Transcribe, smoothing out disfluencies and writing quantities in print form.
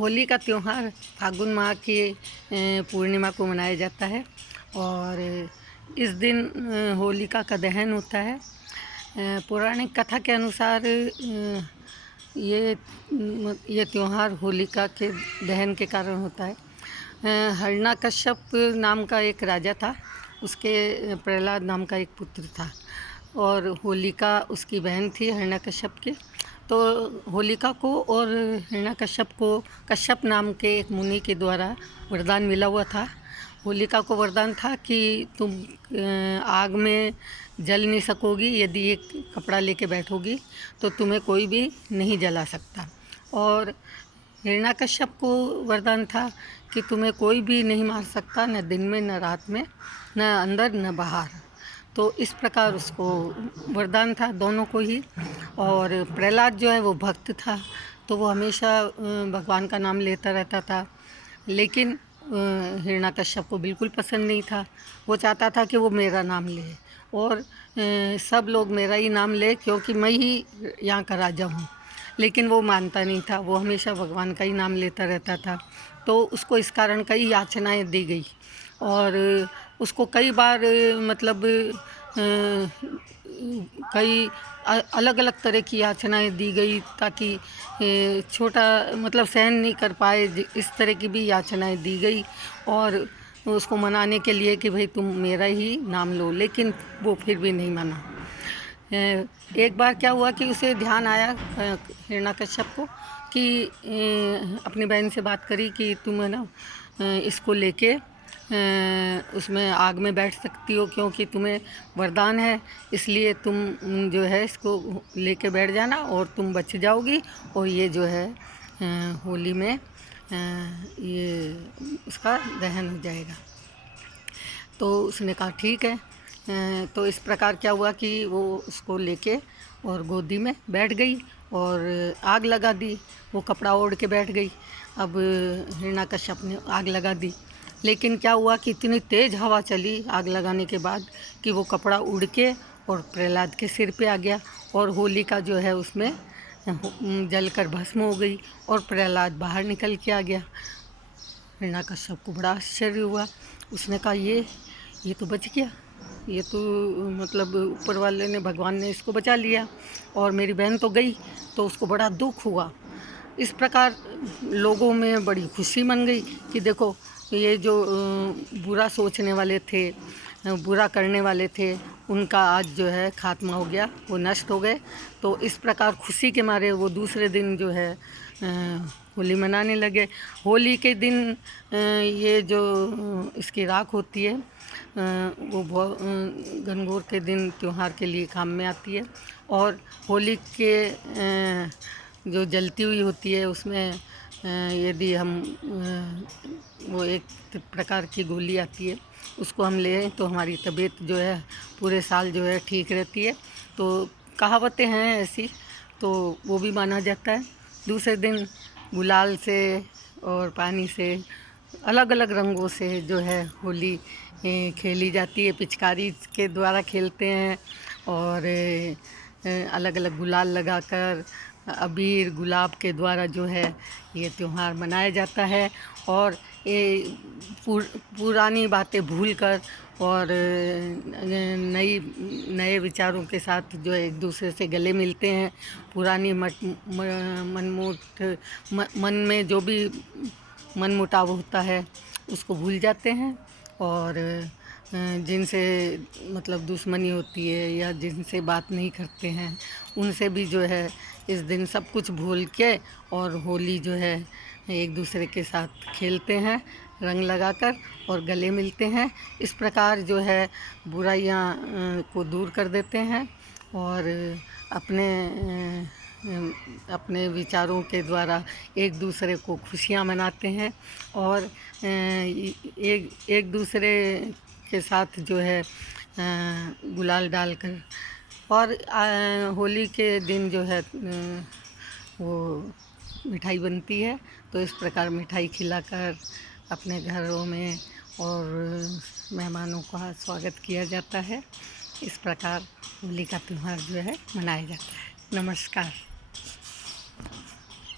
होली का त्यौहार फाल्गुन माह की पूर्णिमा को मनाया जाता है और इस दिन होलिका का दहन होता है। पौराणिक कथा के अनुसार ये त्यौहार होलिका के दहन के कारण होता है। हिरण्यकश्यप नाम का एक राजा था, उसके प्रहलाद नाम का एक पुत्र था और होलिका उसकी बहन थी हिरण्यकश्यप की। तो होलिका को और हिरण्यकश्यप को कश्यप नाम के एक मुनि के द्वारा वरदान मिला हुआ था। होलिका को वरदान था कि तुम आग में जल नहीं सकोगी, यदि एक कपड़ा लेके बैठोगी तो तुम्हें कोई भी नहीं जला सकता। और हिरण्यकश्यप को वरदान था कि तुम्हें कोई भी नहीं मार सकता, न दिन में न रात में, न अंदर न बाहर। तो इस प्रकार उसको वरदान था दोनों को ही। और प्रहलाद जो है वो भक्त था, तो वो हमेशा भगवान का नाम लेता रहता था, लेकिन हिरण्यकश्यप को बिल्कुल पसंद नहीं था। वो चाहता था कि वो मेरा नाम ले और सब लोग मेरा ही नाम ले, क्योंकि मैं ही यहाँ का राजा हूँ। लेकिन वो मानता नहीं था, वो हमेशा भगवान का ही नाम लेता रहता था। तो उसको इस कारण कई याचनाएं दी गई और उसको कई बार मतलब कई अलग अलग तरह की याचनाएं दी गई, ताकि छोटा मतलब सहन नहीं कर पाए, इस तरह की भी याचनाएं दी गई और उसको मनाने के लिए कि भाई तुम मेरा ही नाम लो, लेकिन वो फिर भी नहीं माना। एक बार क्या हुआ कि उसे ध्यान आया हिरण्यकश्यप को कि अपनी बहन से बात करी कि तुम है ना इसको लेके उसमें आग में बैठ सकती हो, क्योंकि तुम्हें वरदान है, इसलिए तुम जो है इसको लेके बैठ जाना और तुम बच जाओगी और ये जो है होली में ये उसका दहन हो जाएगा। तो उसने कहा ठीक है। तो इस प्रकार क्या हुआ कि वो उसको लेके और गोदी में बैठ गई और आग लगा दी। वो कपड़ा ओढ़ के बैठ गई। अब हिरण्यकश्यप ने आग लगा दी, लेकिन क्या हुआ कि इतनी तेज़ हवा चली आग लगाने के बाद कि वो कपड़ा उड़ के और प्रहलाद के सिर पे आ गया और होलिका जो है उसमें जलकर भस्म हो गई और प्रहलाद बाहर निकल के आ गया। हिरण्यकश्यप को बड़ा आश्चर्य हुआ। उसने कहा ये तो बच गया, ये तो मतलब ऊपर वाले ने, भगवान ने इसको बचा लिया और मेरी बहन तो गई। तो उसको बड़ा दुख हुआ। इस प्रकार लोगों में बड़ी खुशी मन गई कि देखो ये जो बुरा सोचने वाले थे, बुरा करने वाले थे, उनका आज जो है खात्मा हो गया, वो नष्ट हो गए। तो इस प्रकार खुशी के मारे वो दूसरे दिन जो है होली मनाने लगे। होली के दिन ये जो इसकी राख होती है वो गणगौर के दिन त्यौहार के लिए काम में आती है। और होली के जो जलती हुई होती है उसमें यदि हम वो एक प्रकार की गोली आती है, उसको हम लें तो हमारी तबीयत जो है पूरे साल जो है ठीक रहती है। तो कहावतें हैं ऐसी, तो वो भी माना जाता है। दूसरे दिन गुलाल से और पानी से, अलग अलग रंगों से जो है होली खेली जाती है। पिचकारी के द्वारा खेलते हैं और अलग अलग गुलाल लगाकर, अबीर गुलाब के द्वारा जो है ये त्यौहार मनाया जाता है। और ये पुरानी बातें भूलकर और नए विचारों के साथ जो है एक दूसरे से गले मिलते हैं। पुरानी मन में जो भी मनमुटाव होता है उसको भूल जाते हैं और जिनसे मतलब दुश्मनी होती है या जिनसे बात नहीं करते हैं उनसे भी जो है इस दिन सब कुछ भूल के और होली जो है एक दूसरे के साथ खेलते हैं रंग लगाकर और गले मिलते हैं। इस प्रकार जो है बुराइयां को दूर कर देते हैं और अपने विचारों के द्वारा एक दूसरे को खुशियां मनाते हैं और एक दूसरे के साथ जो है गुलाल डालकर। और होली के दिन जो है वो मिठाई बनती है, तो इस प्रकार मिठाई खिलाकर अपने घरों में और मेहमानों का स्वागत किया जाता है। इस प्रकार होली का त्यौहार जो है मनाया जाता है। नमस्कार।